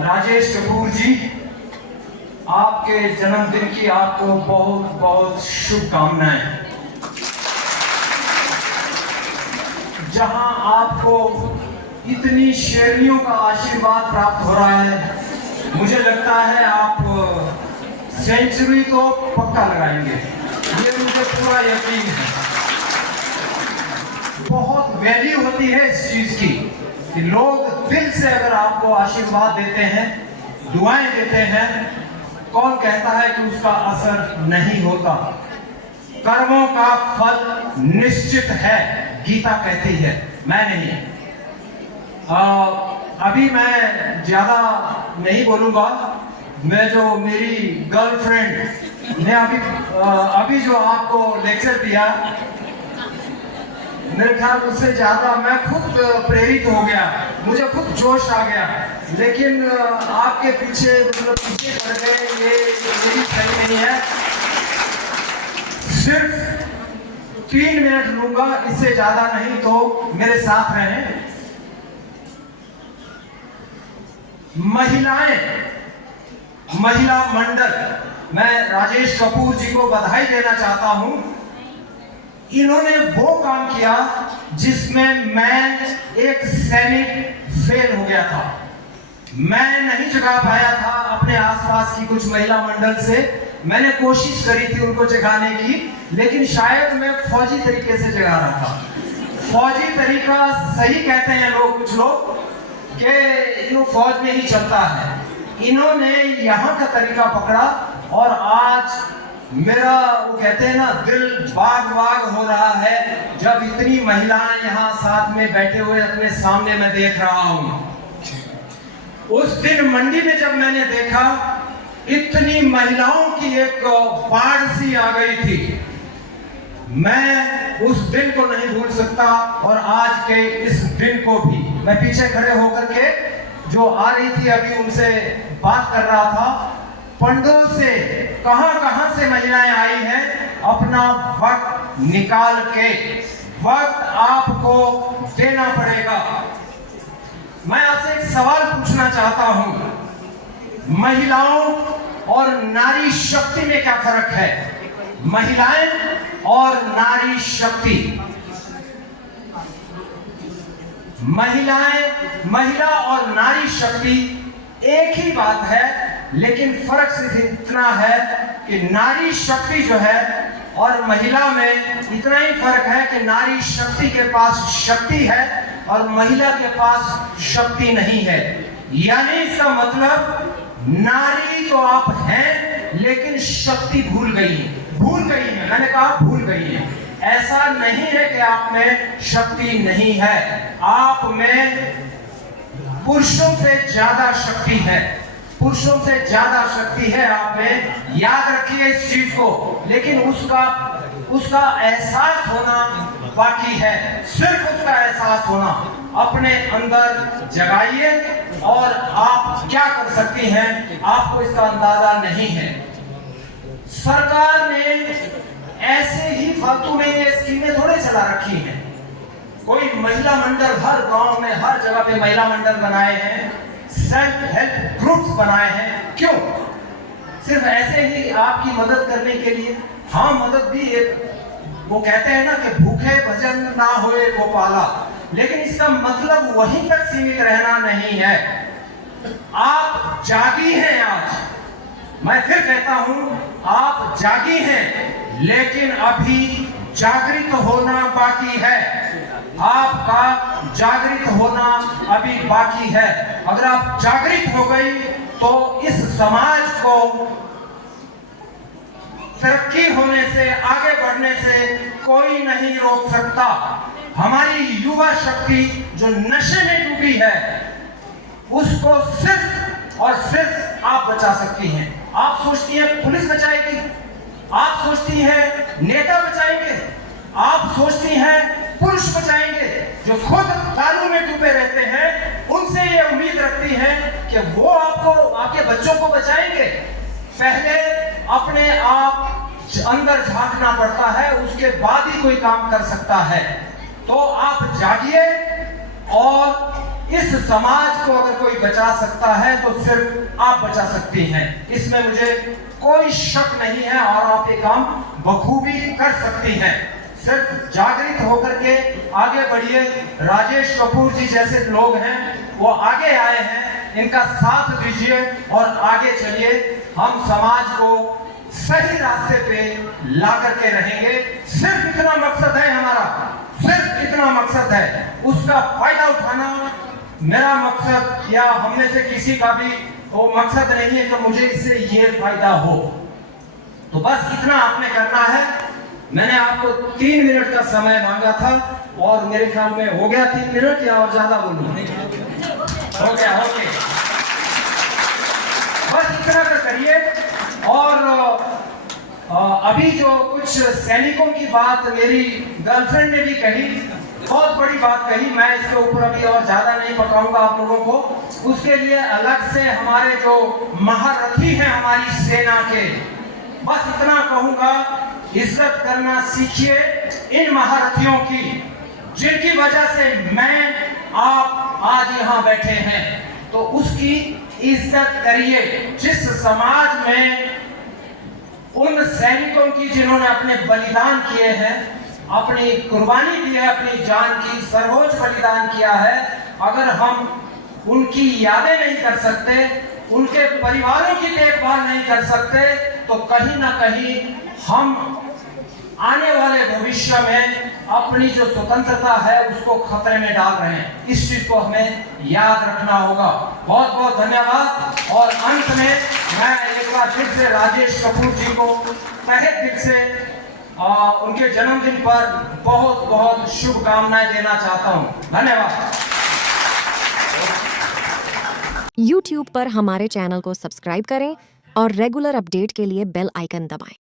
राजेश कपूर जी, आपके जन्मदिन की आपको बहुत बहुत शुभकामनाएं। जहां आपको इतनी शेरनियों का आशीर्वाद प्राप्त हो रहा है, मुझे लगता है आप सेंचुरी तो पक्का लगाएंगे, ये मुझे पूरा यकीन है। बहुत वैल्यू होती है इस चीज की कि लोग दिल से अगर आपको आशीर्वाद देते हैं, दुआएं देते हैं, कौन कहता है कि उसका असर नहीं होता। कर्मों का फल निश्चित है, गीता कहती है, मैं नहीं। अभी मैं ज्यादा नहीं बोलूंगा। मैं जो मेरी गर्लफ्रेंड ने अभी जो आपको लेक्चर दिया, मेरे ख्याल उससे ज्यादा मैं खुद प्रेरित हो गया, मुझे खुद जोश आ गया। लेकिन आपके पीछे पीछे पड़ गए, ये मेरी सही नहीं है। सिर्फ 3 मिनट लूंगा, इससे ज्यादा नहीं, तो मेरे साथ रहें। महिला मंडल, मैं राजेश कपूर जी को बधाई देना चाहता हूं। इन्होंने वो काम किया जिसमें मैं एक सैनिक फेल हो गया था। मैं नहीं जगा पाया था अपने आसपास की कुछ महिला मंडल से। मैंने कोशिश करी थी उनको जगाने की, लेकिन शायद मैं फौजी तरीके से जगा रहा था। फौजी तरीका सही कहते हैं लोग, कुछ लोग, कि फौज में ही चलता है। इन्होंने यहाँ का तरीका पकड़ा और आज मेरा, वो कहते हैं ना, दिल बाग बाग हो रहा है जब इतनी महिलाएं यहाँ साथ में बैठे हुए अपने सामने मैं देख रहा हूँ। उस दिन मंडी में जब मैंने देखा, इतनी महिलाओं की एक बाढ़ सी आ गई थी। मैं उस दिन को नहीं भूल सकता और आज के इस दिन को भी। मैं पीछे खड़े होकर के जो आ रही थी अभी उनसे बात कर रहा था। पंडों से कहां से महिलाएं आई हैं, अपना वक्त निकाल के। वक्त आपको देना पड़ेगा। मैं आपसे एक सवाल पूछना चाहता हूं, महिलाओं और नारी शक्ति में क्या फर्क है? महिलाएं और नारी शक्ति, महिला और नारी शक्ति एक ही बात है, लेकिन फर्क सिर्फ इतना है कि नारी शक्ति जो है और महिला में इतना ही फर्क है कि नारी शक्ति के पास शक्ति है और महिला के पास शक्ति नहीं है। यानी इसका मतलब नारी तो आप हैं, लेकिन शक्ति भूल गई है। मैंने कहा भूल गई है। ऐसा नहीं है कि आप में शक्ति नहीं है, आप में पुरुषों से ज्यादा शक्ति है। पुरुषों से ज्यादा शक्ति है आप में, याद रखिए इस चीज को। लेकिन उसका एहसास होना बाकी है, सिर्फ उसका एहसास होना। अपने अंदर जगाइए और आप क्या कर सकती हैं, आपको इसका अंदाजा नहीं है। सरकार ने ऐसे ही फालतू में ये स्कीमें थोड़े चला रखी हैं। कोई महिला मंडल हर गांव में, हर जगह पे महिला मंडल बनाए हैं, सेल्फ हेल्प ग्रुप्स बनाए हैं। क्यों? सिर्फ ऐसे ही आपकी मदद करने के लिए? हाँ, मदद भी एक, वो कहते हैं ना कि भूखे भजन ना होए गोपाला, लेकिन इसका मतलब वहीं तक सीमित रहना नहीं है। आप जागी हैं आज, मैं फिर कहता हूं, आप जागी हैं, लेकिन अभी जागृत होना बाकी है। आपका जागृत होना अभी बाकी है। अगर आप जागृत हो गई तो इस समाज को तरक्की होने से, आगे बढ़ने से कोई नहीं रोक सकता। हमारी युवा शक्ति जो नशे में डूबी है, उसको सिर्फ और सिर्फ आप बचा सकती हैं। आप सोचती हैं पुलिस बचाएगी, आप सोचती हैं नेता बचाएंगे, आप सोचती हैं पुरुष बचाएंगे। जो खुद दारू में डूबे रहते हैं, उनसे ये उम्मीद रखती हैं कि वो आपको, आपके बच्चों को बचाएंगे। पहले अपने आप अंदर झांकना पड़ता है, उसके बाद ही कोई काम कर सकता है। तो आप जागिए और इस समाज को अगर कोई बचा सकता है तो सिर्फ आप बचा सकती हैं, इसमें मुझे कोई शक नहीं है। और आप ये काम बखूबी कर सकती हैं। सिर्फ जागृत होकर के आगे बढ़िए। राजेश कपूर जी जैसे लोग हैं वो आगे आए हैं, इनका साथ दीजिए और आगे चलिए। हम समाज को सही रास्ते पे ला करके रहेंगे। सिर्फ इतना मकसद है हमारा, सिर्फ इतना मकसद है, उसका फायदा उठाना मेरा मकसद या हम में से किसी का भी वो मकसद नहीं है कि मुझे इससे ये फायदा हो। तो बस इतना आपने करना है। मैंने आपको 3 मिनट का समय मांगा था और मेरे ख्याल में हो गया 3 मिनट या और ज्यादा बोलूं? हो गया, हो गया। बस इतना कर करिए। और अभी जो कुछ सैनिकों की बात मेरी गर्लफ्रेंड ने भी कही, बहुत बड़ी बात कही। मैं इसके ऊपर अभी और ज्यादा नहीं पकाऊंगा आप लोगों को। उसके लिए अलग से हमारे जो महारथी हैं हमारी सेना के, बस इतना कहूंगा, इज्जत करना सीखिए इन महारथियों की, जिनकी वजह से मैं आप आज यहाँ बैठे हैं। तो उसकी इज्जत करिए। जिस समाज में उन सैनिकों की जिन्होंने अपने बलिदान किए हैं, अपनी कुर्बानी दी है, अपनी जान की सर्वोच्च बलिदान किया है, अगर हम उनकी यादें नहीं कर सकते, उनके परिवारों की देखभाल नहीं कर सकते, तो कहीं ना कहीं हम आने वाले भविष्य में अपनी जो स्वतंत्रता है उसको खतरे में डाल रहे हैं। इस चीज को हमें याद रखना होगा। बहुत बहुत धन्यवाद। और अंत में मैं एक बार फिर से राजेश कपूर जी को तहे दिल से उनके जन्मदिन पर बहुत बहुत शुभकामनाएं देना चाहता हूं। धन्यवाद। YouTube पर हमारे चैनल को सब्सक्राइब करें और रेगुलर अपडेट के लिए बेल आइकन दबाएं।